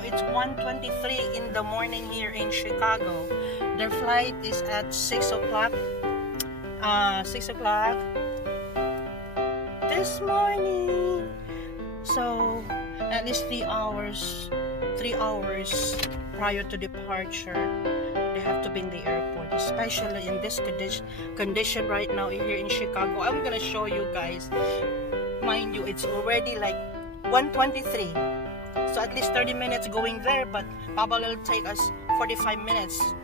now it's 1:23 in the morning here in Chicago. Their flight is at 6 o'clock. 6 o'clock this morning. So at least 3 hours prior to departure, they have to be in the airport, especially in this condition right now here in Chicago. I'm gonna show you guys. Mind you, it's already like 1:23, so at least 30 minutes going there, but probably will take us 45 minutes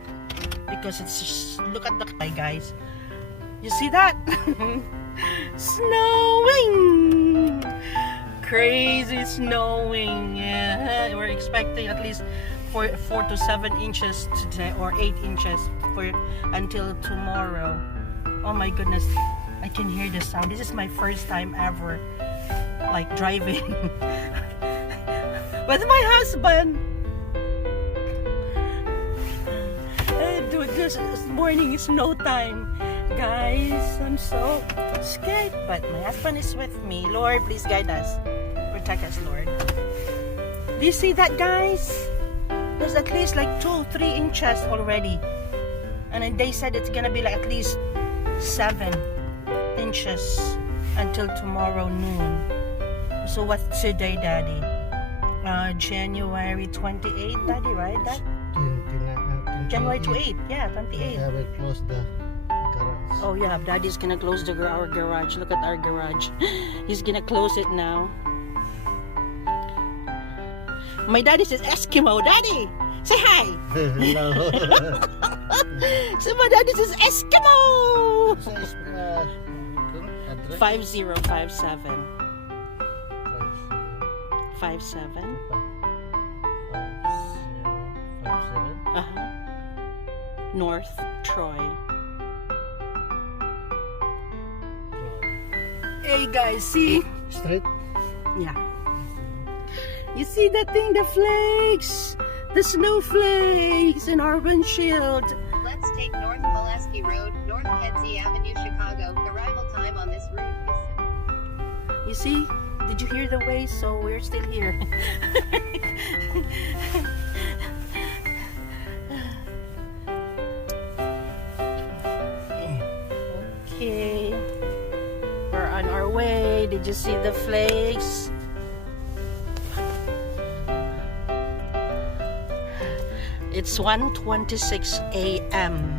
because it's just, look at the sky, guys. You see that? Snowing! Crazy snowing. Yeah, we're expecting at least 4 to 7 inches today, or 8 inches for until tomorrow. Oh my goodness, I can hear the sound. This is my first time ever like driving with my husband. Dude, this morning is no time, guys. I'm so scared, but my husband is with me. Lord, please guide us, protect us, Lord. Do you see that, guys? There's at least like 2-3 inches already, and then they said it's gonna be like at least 7 inches until tomorrow noon. So what's today, Daddy? January 28th, Daddy, right? That? January 28th, yeah, 28th. Yeah, we close the garage. Oh yeah, Daddy's gonna close our garage. Look at our garage. He's gonna close it now. My daddy says Eskimo. Daddy, say hi. Hello. So my daddy says Eskimo. Address? 5057. 57. 5057. North Troy. Hey guys, see? Straight? Yeah. You see that thing, the flakes? The snowflakes in our windshield. Let's take North Molesky Road, North Kedzie Avenue, Chicago. Arrival time on this route is... You see? Did you hear the waves? So we're still here. Okay. We're on our way. Did you see the flakes? It's 1:26 a.m.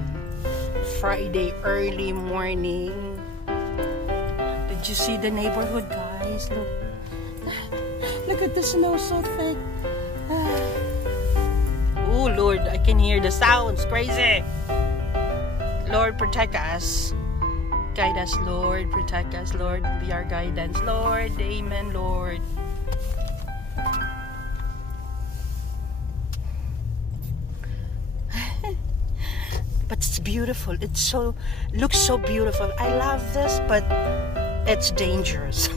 Friday early morning. Did you see the neighborhood, guys? Look. Look at the snow, so thick. Oh Lord, I can hear the sounds. Crazy. Lord, protect us. Guide us, Lord. Protect us, Lord. Be our guidance, Lord. Amen, Lord. But it's beautiful. It's so, looks so beautiful. I love this, but it's dangerous.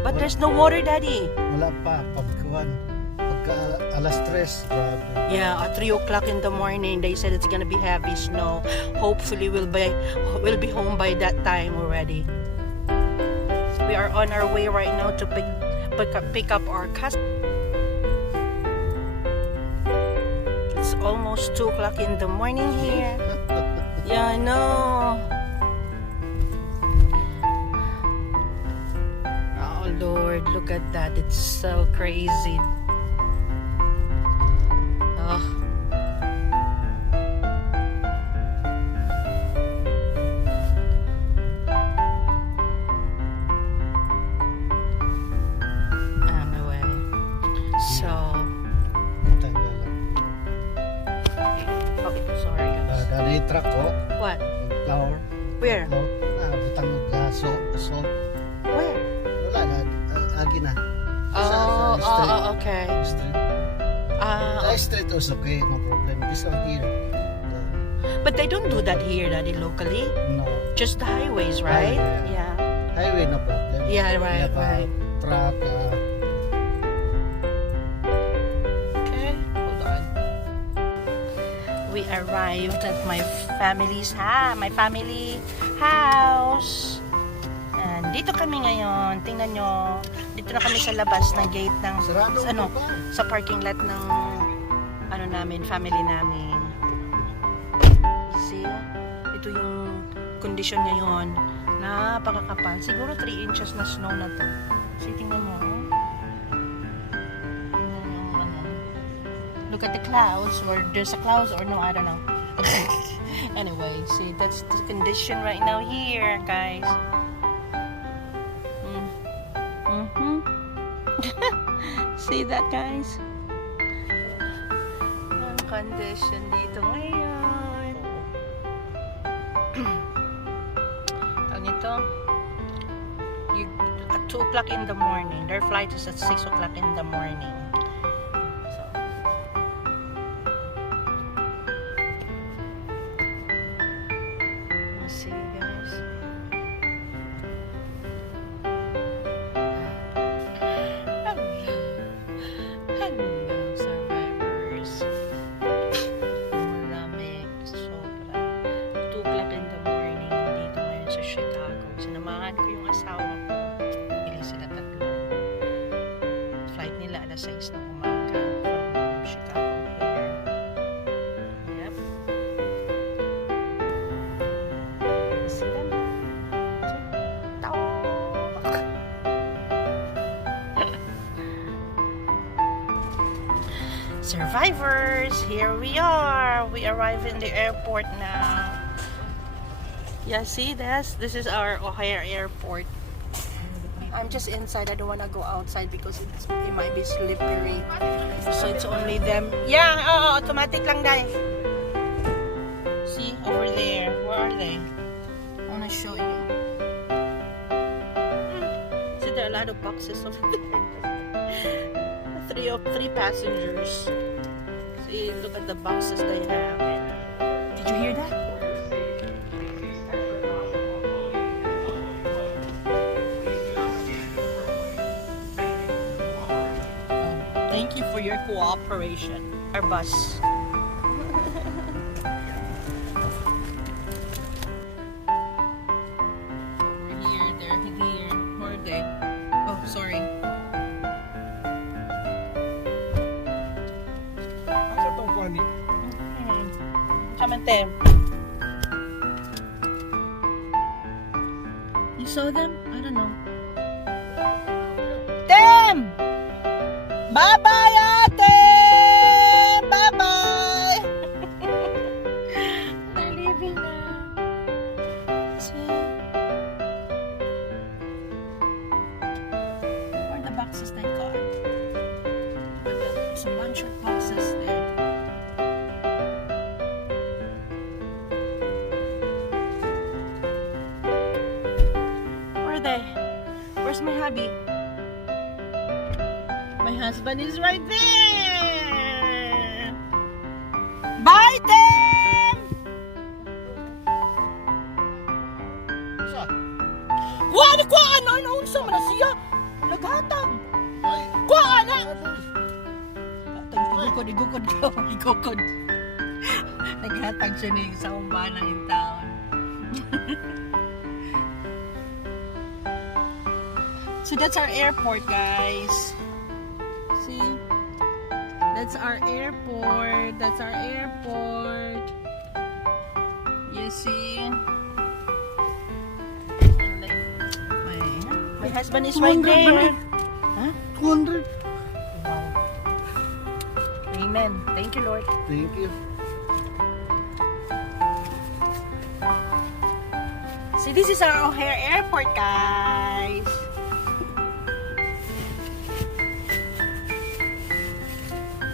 But there's no water, Daddy. Wala pa. Pagka alas 3. Grabe. Yeah, at 3 o'clock in the morning, they said it's gonna be heavy snow. Hopefully, we'll be home by that time already. We are on our way right now to pick up our customer. It's almost 2 o'clock in the morning here. Yeah, I know. Oh Lord, look at that. It's so crazy. Oh. On the way. So, oh, sorry guys. Dali truck ko. What? Flower. Where? Butang salt. Where? Wala na. Agi na. Oh, okay. Street. Street was okay, no problem. This one here. But they don't do that here, Daddy, locally. No. Just the highways, right? Highway. Yeah. Highway, no problem. Yeah, right, We have right. Truck. Okay, hold on. We arrived at my family house, and Nandito kami ngayon. Tingnan nyo. Dito na kami sa labas ng gate ng Sarado ano, pa. sa parking lot ng ano namin, family namin. See? Ito yung condition ngayon. Napakakapal. Siguro 3 inches na snow na to. See, tingnan nyo. Tingnan nyo, ano. Look at the clouds. Or there's a clouds or no, I don't know. Anyway, see, that's the condition right now here, guys. See that, guys? Ang condition dito ngayon. Ang ito, at 2 o'clock in the morning. Their flight is at 6 o'clock in the morning. So, let's see, guys. Hello, survivors. Malamig, sobra. 2 o'clock in the morning dito ngayon sa Chicago. Sinamahan ko yung asawa ko. Bili sila 3. Flight nila alas 6 ng umaga from Chicago here. Yep. See them? Tawag! Survivors, here we are. We arrive in the airport now. Yeah, see this? This is our O'Hare Airport. I'm just inside. I don't want to go outside because it might be slippery. So it's only them. Yeah, automatic lang, guys. See over there. Where are they? I want to show you. See, there are a lot of boxes over there. 3 passengers. See, look at the boxes they have. Did you hear that? Thank you for your cooperation. Our bus. Over here, they're here. Where are they? Oh, sorry. Asa tong kuan ni? Chamante. You saw them? I don't know. Tem! Bye-bye, ate! Bye-bye! They're leaving now. See? Where are the boxes they got? There's a bunch of boxes there. Where are they? Where's my hubby? My husband is right there. Bye, Tim! Sa? Kuha ano? Unsa man na siya? Naghatag. Ay. Kuha na! Igukod. Naghatag siya ni sa umbana in town. So that's our airport, guys. See? That's our airport. That's our airport. You see? My husband is right 200 there. ba Huh? 200. Wow. Amen. Thank you, Lord. Thank you. See, this is our O'Hare Airport, guys.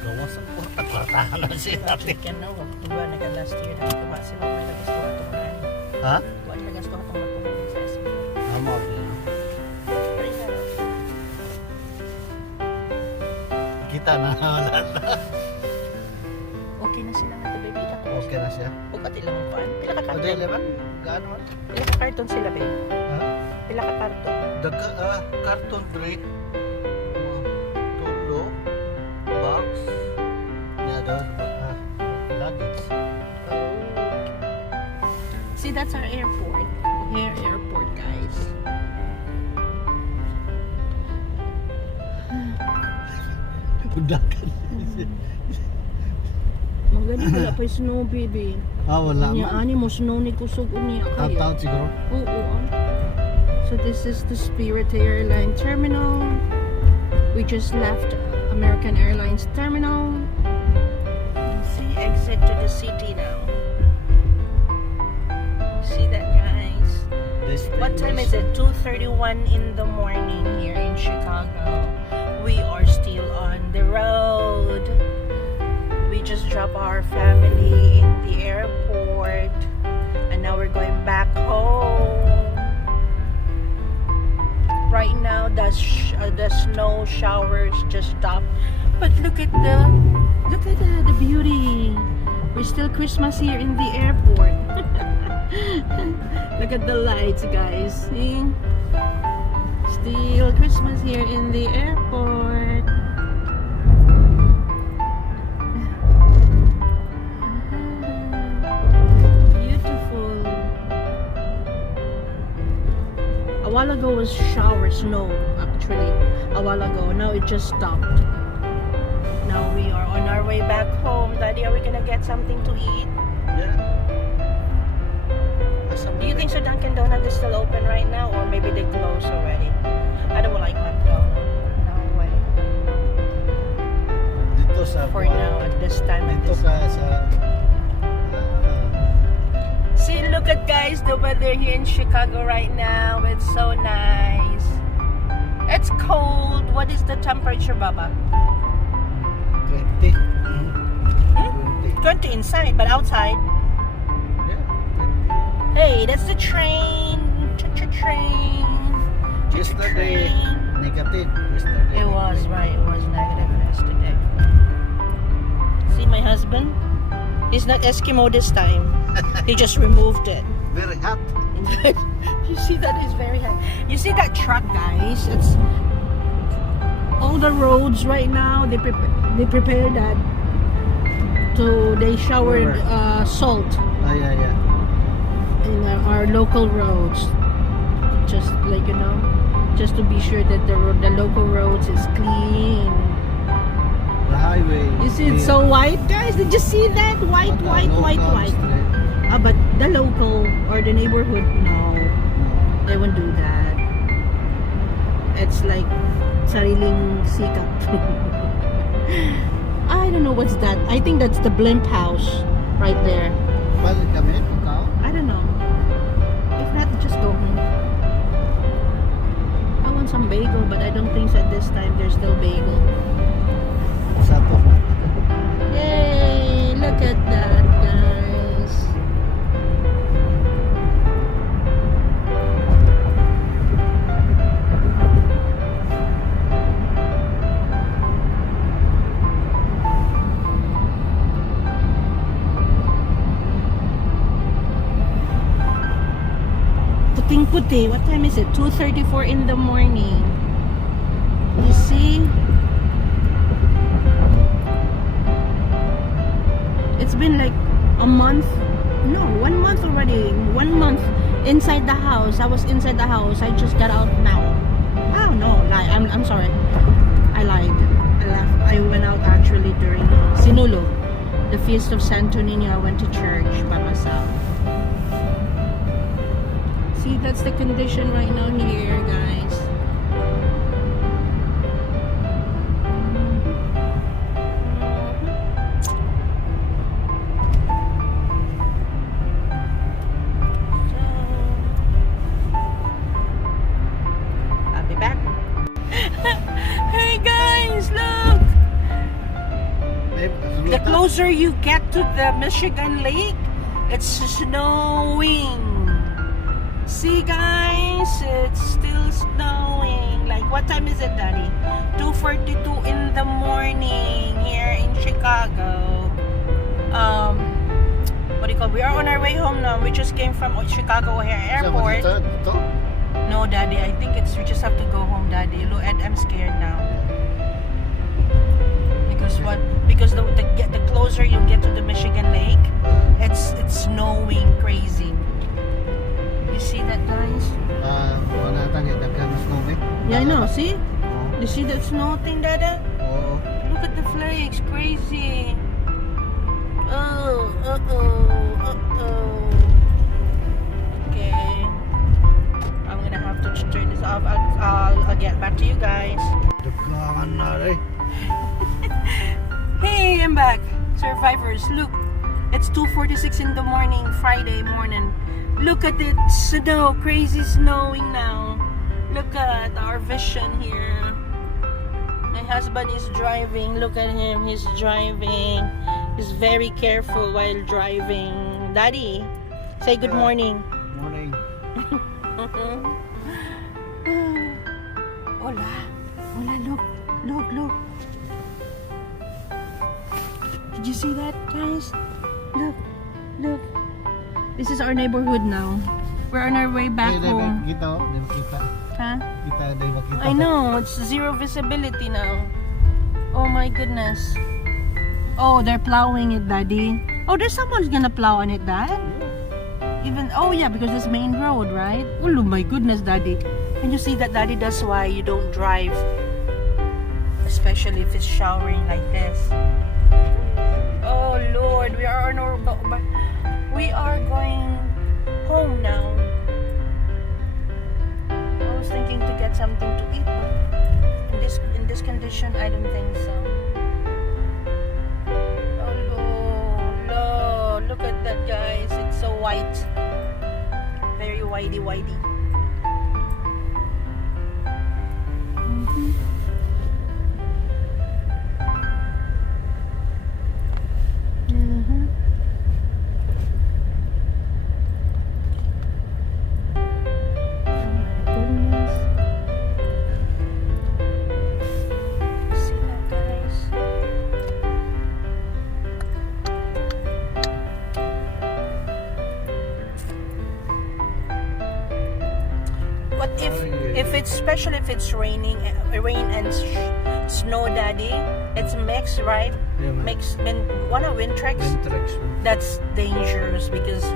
Gawa sa kwarta-kwartahan na sila. Chicken na, wag tuwa na last year na tuwa sila may nagasto itong rani. Ha? Tuwa na nagasto itong matulog sa SM. Amo. Kita na wala na. Okay na sila nga ito, baby. Okay na siya. Huwag pati lang ang kuhaan. Pila ka O karton? dili man? Gaano man? Pila ka karton sila, baby? Ha? Pila ka karton? Karton 3. Tulo. Box. Yeah, those luggage. See, that's our airport. O'Hare Airport, guys. Budakan. Magani wala pa yung snow, baby. Wala Anya, man. ani mo snow ni kusog unya kayo. Taon siguro. Oo. So this is the Spirit Airline Terminal. We just left American Airlines Terminal. See, exit to the city now. See that, guys? What time is it? 2:31 in the morning here in Chicago. We are still on the road. We just dropped our family in the airport, and now we're going back home. Right now, the snow showers just stopped, but look at the beauty. We're still Christmas here in the airport. Look at the lights, guys. See? Still Christmas here in the airport. Beautiful. A while ago was shower snow, actually. A while ago. Now it just stopped. Now we are on our way back home. Daddy, are we gonna get something to eat? Yeah. Do you think so Dunkin' Donuts is still open right now, or maybe they closed already? I don't like McDonald's. No way. Dito sa For now, at this time, at Dito this ka sa See, look at, guys, the weather here in Chicago right now. It's so nice. It's cold. What is the temperature, Baba? 20. 20 inside, but outside. Yeah, Hey, that's the train. Train. 20. Yesterday, negative. Yesterday. It was, right. It was negative yesterday. See my husband? He's not Eskimo this time. He just removed it. Very hot. You see that is very high. You see that truck, guys? It's all the roads right now. They prepare that. So they showered salt Yeah. in our local roads, just like just to be sure that the local roads is clean. The highway. You see it's so white, guys. Did you see that? White. But the local or the neighborhood, no, they won't do that. It's like sariling sikap. I don't know what's that. I think that's the blimp house right there. Balik kami, ikaw? I don't know. If not, just go home. I want some bagel, but I don't think at this time there's still bagel. Sa to. Yay! Look at that, guys. Puting-puti. What time is it? 2:34 in the morning. You see? It's been like a month. No, 1 month already. 1 month inside the house. I was inside the house. I just got out now. Oh no, I'm sorry. I lied. I left. I went out actually during Sinulo, the feast of Santo Niño. I went to church by myself. See, that's the condition right now here, guys. I'll be back. Hey guys, look! The closer you get to the Michigan Lake, it's snowing. See, guys, it's still snowing. Like, what time is it, Daddy? 2:42 in the morning here in Chicago. What do you call? We are on our way home now. We just came from Chicago Airport. No, Daddy. I think we just have to go home, Daddy. Look, I'm scared now. Because what? Because the closer you get to the Michigan Lake, it's snowing crazy. You see that, guys? Wala tangit, nagkan snow. Yeah, I know. See? You see that snow thing, Dada? Oo. Look look at the flakes. Crazy. Oh, okay. I'm gonna have to turn this off. I'll get back to you guys. Dugangan na rin. Hey, I'm back. Survivors, look. It's 2:46 in the morning, Friday morning. Look at it, snow, crazy snowing now. Look at our vision here. My husband is driving. Look at him, he's driving. He's very careful while driving. Daddy, say good morning. Morning. Hola, hola, look. Did you see that, guys? Look. This is our neighborhood now. We're on our way back home. Kita, di makita. Huh? Kita, di makita. I know, it's zero visibility now. Oh my goodness. Oh, they're plowing it, Daddy. Oh, there's someone's gonna plow on it, Dad? Even, oh yeah, because it's main road, right? Oh my goodness, Daddy. Can you see that, Daddy? That's why you don't drive. Especially if it's showering like this. Oh Lord, we are going home now. I was thinking to get something to eat, but in this condition, I don't think so. Oh Lord, look at that, guys. It's so white, very whitey. But if it's, especially if it's rain and snow, Daddy, it's mixed, right? Yeah, man. Mixed. Wintrex. That's dangerous because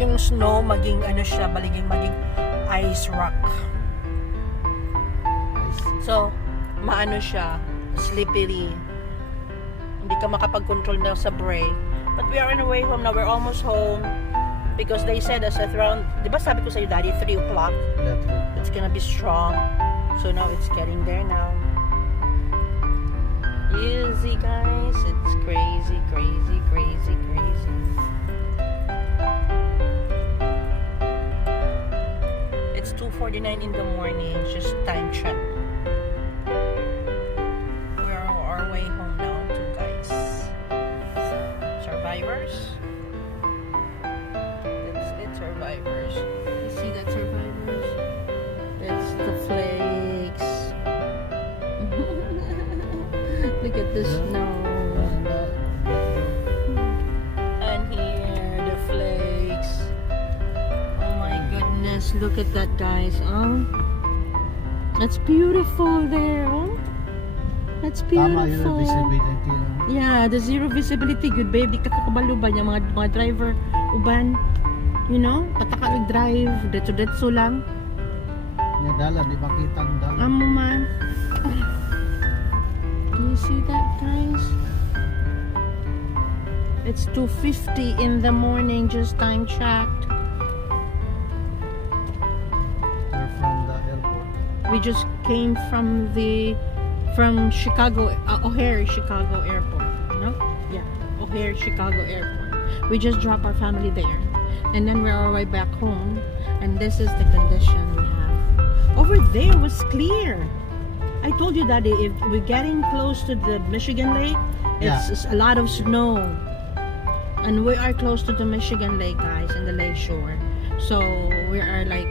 yung snow maging maging ice rock. So, maano siya, slippery. Hindi ka makapag-control na sa brake. But we are on our way home now. We're almost home. Because they said us at around, di ba sabi ko sa'yo, Daddy, 3 o'clock, Yeah, it's gonna be strong. So now it's getting there now. Easy, guys. It's crazy. It's 2:49 in the morning. It's just time check. We're on our way home now, too, guys. So, survivors. Survivors. You see that, survivors? That's the flakes. Look at the snow. And here, the flakes. Oh my goodness, look at that, guys. Oh, that's beautiful there. Oh, that's Tama yun, beautiful. visibility. Yeah, the zero visibility. Good, babe. Di ka kakabalo ba yung mga driver uban? You know, pataka nag-drive, detso lang. Dala, di makita ang dala. Amo man. Do you see that, guys? It's 2:50 in the morning, just time checked. We're from the airport. We just came from Chicago, O'Hare Chicago Airport. No? Yeah, O'Hare Chicago Airport. We just dropped our family there. And then we're on our way back home, and this is the condition we have. Over there was clear. I told you, Daddy, if we're getting close to the Michigan Lake, it's a lot of snow. And we are close to the Michigan Lake, guys, and the lake shore. So we are like,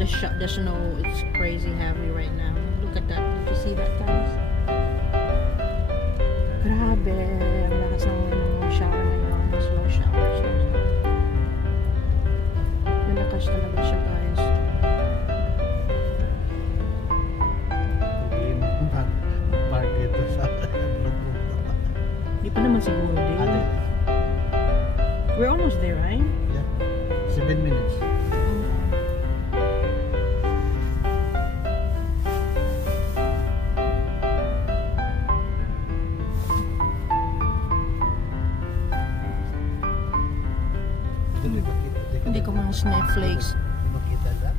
the snow is crazy heavy right now. Look at that. Did you see that, guys? Grabe. Ang lakas ng shower ngayon. Slow shower. Malakas talaga siya, guys. Park dito sa Hindi pa naman siguro din. Ano? We're almost there, right? Yeah. 7 minutes. snowflakes. Makita na?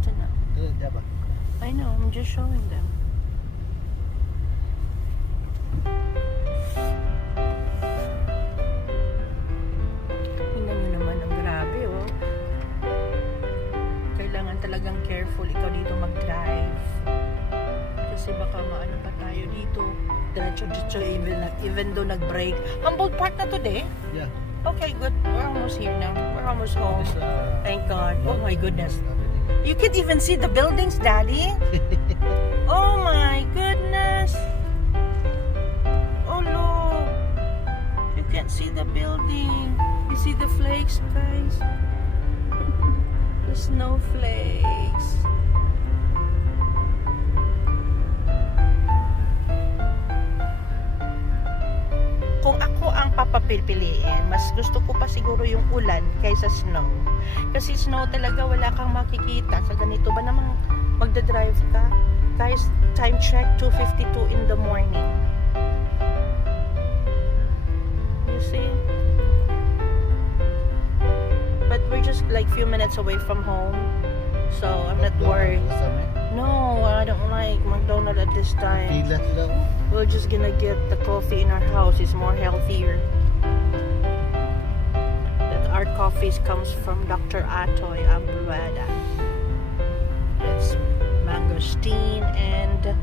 Ito na. Diba? I know, I'm just showing them. Tingnan nyo naman, ang grabe, oh. Kailangan talagang careful ikaw dito mag-drive. Kasi baka maano pa tayo dito. Diretso-diretso even though nag-break. Humboldt Park na today? Yeah. Okay, good. We're almost here now. We're almost home. This, Thank God. Oh my goodness. happening. You can't even see the buildings, Daddy. Oh my goodness. Oh no. You can't see the building. You see the flakes, guys? The snowflakes. Kung ako ang papapiliin, mas gusto ko pa siguro yung ulan kaysa snow. Kasi snow talaga wala kang makikita. Sa ganito ba namang magdadrive ka? Guys, time check, 2:52 in the morning. You see? But we're just like few minutes away from home. So, I'm not worried. No, I don't like McDonald's at this time. Pila sila ko. We're just gonna get the coffee in our house. It's more healthier. That our coffee comes from Dr. Atoy Abuada. It's mangosteen and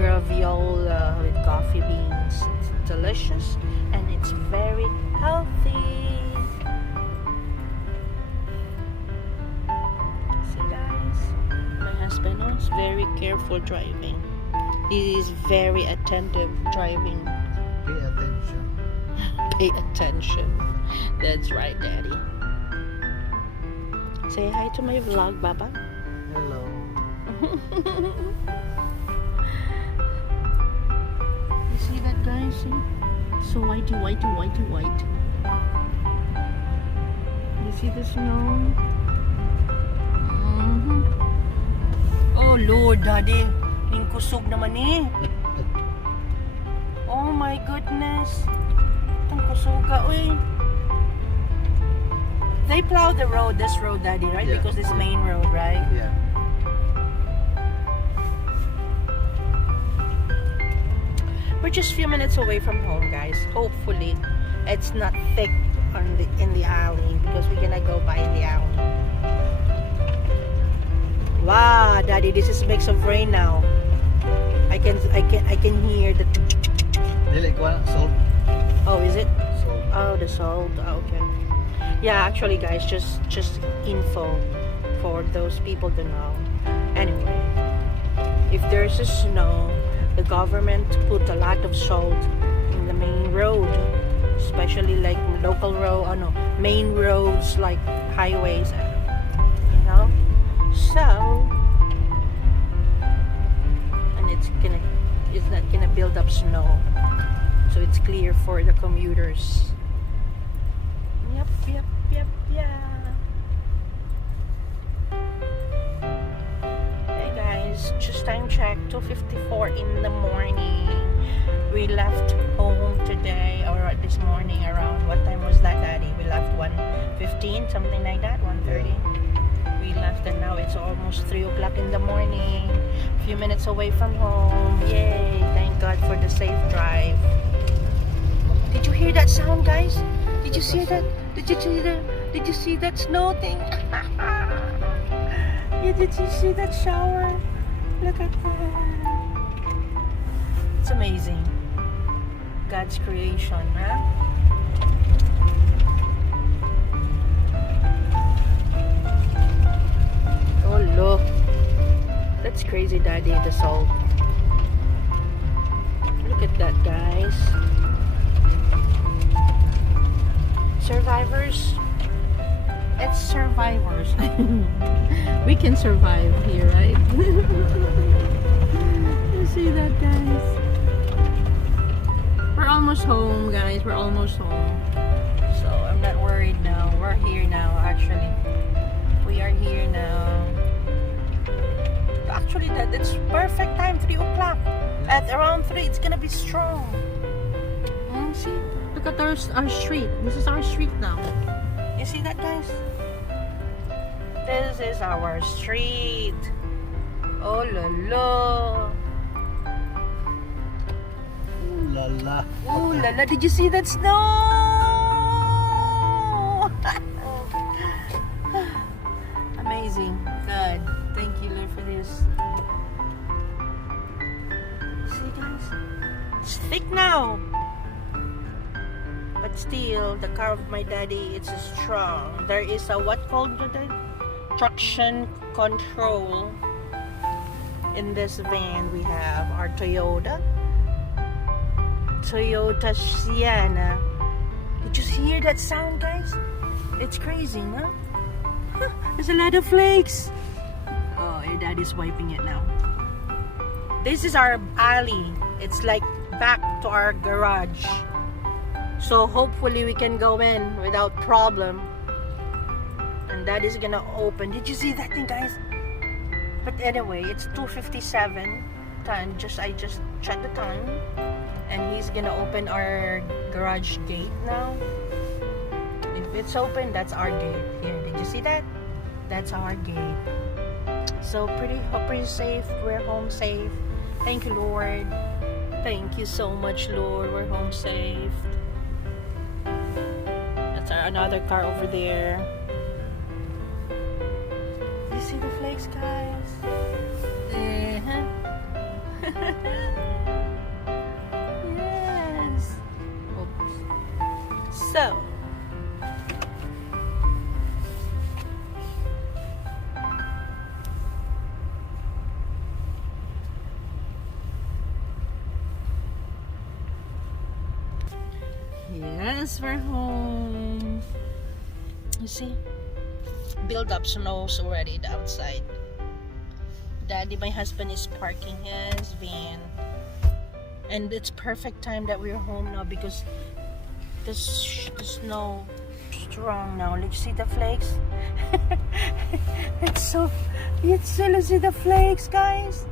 graviola with coffee beans. It's delicious and it's very healthy. See guys, my husband is very careful driving. He is very attentive driving. Pay attention. Pay attention. That's right, Daddy. Say hi to my vlog, Baba. Hello. You see that, guys? See? So whitey. You see the snow? Mhm. Oh Lord, Daddy. Yung kusog naman eh. Oh my goodness. Itong kusuga, uy. They plow the road, this road, Daddy, right? Yeah. Because this main road, right? Yeah. We're just a few minutes away from home, guys. Hopefully, it's not thick in the alley because we're gonna go by in the alley. Wow, Daddy, this is mix of rain now. I can hear the. Dili ko salt. Oh, is it? Salt. Oh, the salt. Oh, okay. Yeah, actually, guys, just info for those people to know. Anyway, if there's a snow, the government put a lot of salt in the main road, especially like local road, main roads like highways, you know. So, and it's not gonna build up snow, so it's clear for the commuters. Yep. Hey guys, just time check, 2:54 in the morning. We left home today, or this morning around, what time was that, Daddy? We left 1:15, something like that, 1:30. We left and now it's almost 3 o'clock in the morning. A few minutes away from home. Yay, thank God for the safe drive. Did you hear that sound, guys? Did you see that? Did you see that snow thing? Yeah, did you see that shower? Look at that. It's amazing. God's creation, huh? Oh look. That's crazy, Daddy, the salt. Look at that, guys. Survivors. It's survivors. We can survive here, right? You see that, guys? We're almost home, guys. We're almost home. So I'm not worried now. We're here now, actually. We are here now. Actually, that's perfect time, 3 o'clock. At around 3, it's gonna be strong. See? Look at our street. This is our street now. You see that, guys? This is our street. Oh la la. Ooh la la. Ooh la la. Did you see that snow? Amazing. God. Thank you, Lord, for this. See, guys? It's thick now. But still, the car of my daddy, it's strong. There is a what called the traction control. In this van, we have our Toyota Sienna. Did you hear that sound, guys? It's crazy, no? There's a lot of flakes. Oh, your daddy's wiping it now. This is our alley. It's like back to our garage. So hopefully we can go in without problem. And that is gonna open. Did you see that thing, guys? But anyway, it's 2:57 time. I just checked the time. And he's gonna open our garage gate now. If it's open, that's our gate. Here, did you see that? That's our gate. So pretty safe. We're home safe. Thank you, Lord. Thank you so much, Lord. We're home safe. That's another car over there. You see the flakes, guys? Yes. Oops. So. Yes, we're home. You see? Build up snows already outside. Daddy, my husband, is parking his van. And it's perfect time that we're home now because the snow strong now. Let's see the flakes. It's so see the flakes, guys.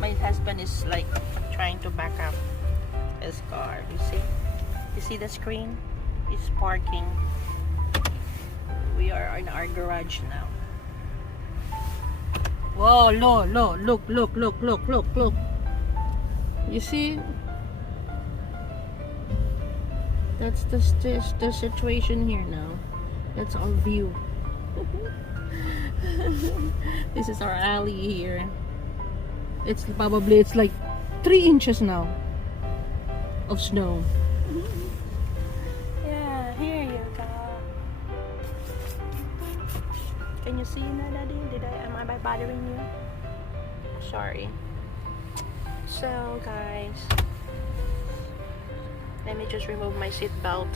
My husband is like trying to back up his car. You see the screen? He's parking. We are in our garage now. Whoa, look. You see? That's the situation here now. That's our view. This is our alley here. It's like 3 inches now of snow. Yeah, here you go. Can you see that, Daddy? Am I bothering you? Sorry. So, guys, let me just remove my seat belt.